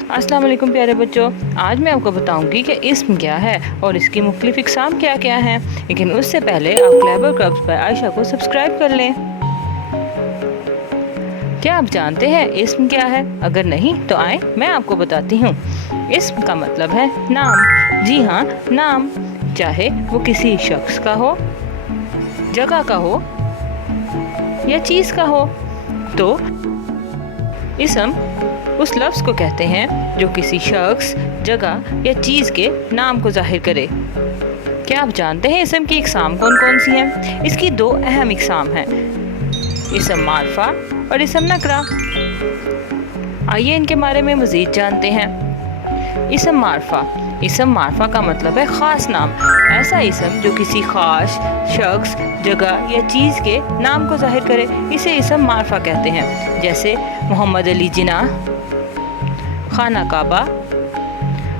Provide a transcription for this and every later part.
अस्सलाम वालेकुम प्यारे बच्चों, आज मैं आपको बताऊंगी कि इस्म क्या है और इसकी मुख्तलिफ इक़साम क्या क्या हैं। लेकिन उससे पहले आप क्लेवर कर्व्स पर आयशा को सब्सक्राइब कर लें। क्या आप जानते हैं इस्म क्या है? अगर नहीं तो आए मैं आपको बताती हूँ। इस्म का मतलब है नाम। जी हाँ, नाम, चाहे वो किसी शख्स का हो, जगह का हो या चीज़ का हो। तो इस्म उस लफ्ज़ को कहते हैं जो किसी शख्स, जगह या चीज़ के नाम को ज़ाहिर करे। क्या आप जानते हैं इस्म की इक़साम कौन कौन सी हैं? इसकी दो अहम इक़साम हैं, इस्म मारफा और इस्म नकरा। आइए इनके बारे में मज़ीद जानते हैं। इस्म मारफा का मतलब है ख़ास नाम। ऐसा इस्म जो किसी ख़ास शख्स, जगह या चीज़ के नाम को ज़ाहिर करे, इसे इस्म मारफा कहते हैं। जैसे मोहम्मद अली जिन्ना, खाना काबा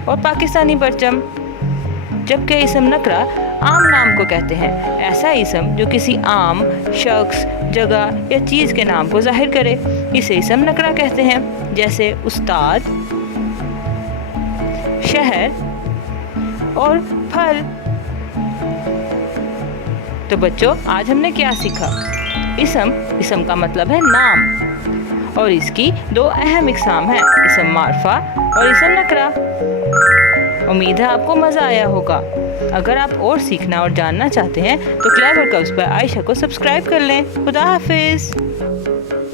और पाकिस्तानी परचम। जबकि इस्म नकरा आम नाम को कहते हैं। ऐसा इस्म जो किसी आम शख्स, जगह या चीज़ के नाम को ज़ाहिर करे, इसे इस्म नकरा कहते हैं। जैसे उस्ताद, शहर और फल। तो बच्चों, आज हमने क्या सीखा? इस्म का मतलब है नाम और इसकी दो अहम इक़साम हैं, इस्म मारफा और इस्म नकरा। उम्मीद है आपको मज़ा आया होगा। अगर आप और सीखना और जानना चाहते हैं तो क्लेवर कर्व्स पर आयशा को सब्सक्राइब कर लें। खुदा हाफिज़।